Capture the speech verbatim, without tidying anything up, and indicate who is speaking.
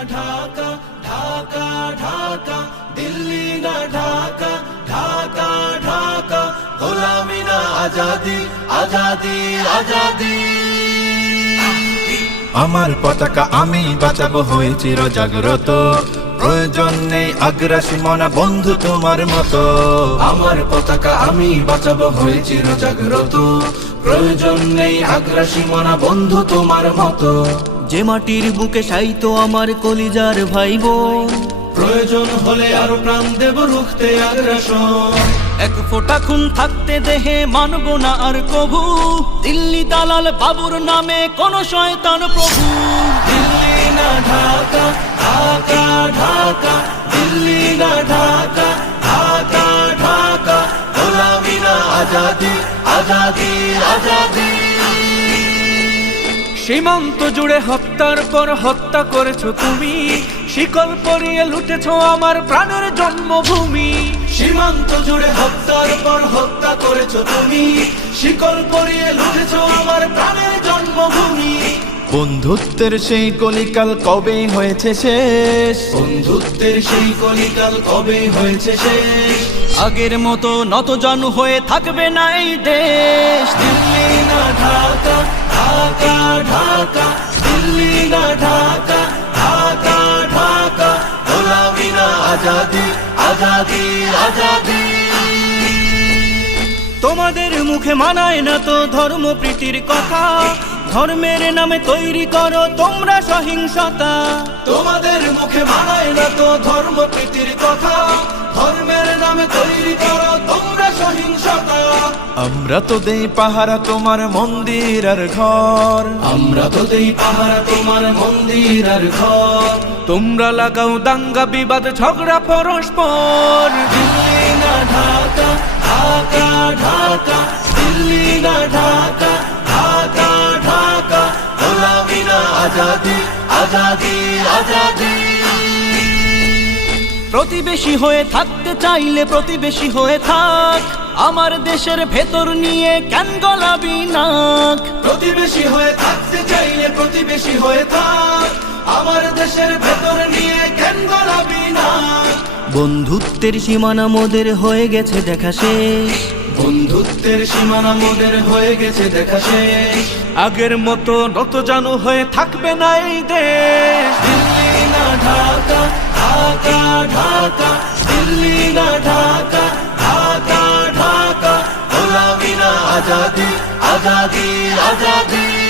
Speaker 1: ঢাকা ঢাকা ঢাকা, দিল্লি না ঢাকা ঢাকা ঢাকা, গোলামি না আজাদি আজাদি আজাদি।
Speaker 2: আমার পতাকা আমি বাঁচাবো হয়ে চির জাগ্রত, প্রয়োজন নেই আগ্রাসী মনা বন্ধু তোমার মতো।
Speaker 1: আমার পতাকা আমি বাঁচাবো হয়ে চির জাগ্রত, প্রয়োজন নেই আগ্রাসী মনা বন্ধু তোমার মতো।
Speaker 3: যে মাটির বুকে সাইতো আমার কলিজার ভাই বোন,
Speaker 1: প্রয়োজন হলে আরো প্রাণ দেব রুখতে আগ্রাসন।
Speaker 3: এক ফোঁটা খুন থাকতে দেহে মানব না আর কভু, দিল্লি দালাল বাবুর নামে কোন শয়তান প্রভু।
Speaker 1: দিল্লি না ঢাকা ঢাকা ঢাকা, দিল্লি না ঢাকা ঢাকা ঢাকা, গোলামি না আজাদি আজাদি আজাদি।
Speaker 3: সীমান্ত জুড়ে হত্যার পর হত্যা করেছো তুমি, শিকল পরিয়ে লুটেছো আমার প্রাণের জন্মভূমি।
Speaker 1: সীমান্ত জুড়ে হত্যার পর হত্যা করেছো তুমি, শিকল পরিয়ে লুটেছো আমার প্রাণের জন্মভূমি।
Speaker 2: বন্ধুত্বের সেই কলিকাল কবে হয়েছে শেষ,
Speaker 1: বন্ধুত্বের সেই কলিকাল কবে হয়েছে শেষ।
Speaker 3: আগের মতো নত জানু হয়ে থাকবে না এই দেশ।
Speaker 1: দিল্লি না ঢাকা ঢাকা ঢাকা, দিল্লি না ঢাকা ঢাকা ঢাকা, গোলামি না আজাদি আজাদি আজাদি।
Speaker 3: তোমাদের মুখে মানায় না তো ধর্ম প্রীতির কথা, ধর্মের নামে তৈরি করো তোমরা সহিংসতা।
Speaker 1: তোমাদের মুখে মানায় না তো ধর্ম প্রীতির কথা, ধর্মের নামে তৈরি করো তোমরা সহিংসতা।
Speaker 2: আমরা তো দেই পাহারা তোমার মন্দির আর ঘর,
Speaker 1: আমরা তো দেই পাহারা তোমার মন্দির আর ঘর।
Speaker 3: তোমরা লাগাও দাঙ্গা বিবাদ ঝগড়া পরস্পর।
Speaker 1: দিল্লি না ঢাকা ঢাকা ঢাকা, দিল্লি না ঢাকা ঢাকা ঢাকা, গোলামি না আজাদি আজাদি আজাদি।
Speaker 3: প্রতিবেশী হয়ে থাকতে চাইলে প্রতিবেশী হয়ে থাক, আমার দেশের ভেতর নিয়ে কেন গলাবি নাক।
Speaker 1: প্রতিবেশী হয়ে থাকতে চাইলে প্রতিবেশী হয়ে থাক, আমার দেশের ভেতর নিয়ে কেন গলাবি না।
Speaker 3: বন্ধুত্বের সীমানা মোদের হয়ে গেছে দেখা শেষ,
Speaker 1: বন্ধুত্বের সীমানা মোদের হয়ে গেছে দেখা শেষ।
Speaker 3: আগের মতো নত জানু হয়ে থাকবে না এই দেশ।
Speaker 1: দিল্লি না ঢাকা ঢাকা ঢাকা, দিল্লি না ঢাকা ঢাকা ঢাকা, গোলামি না আজাদি আজাদি আজাদি।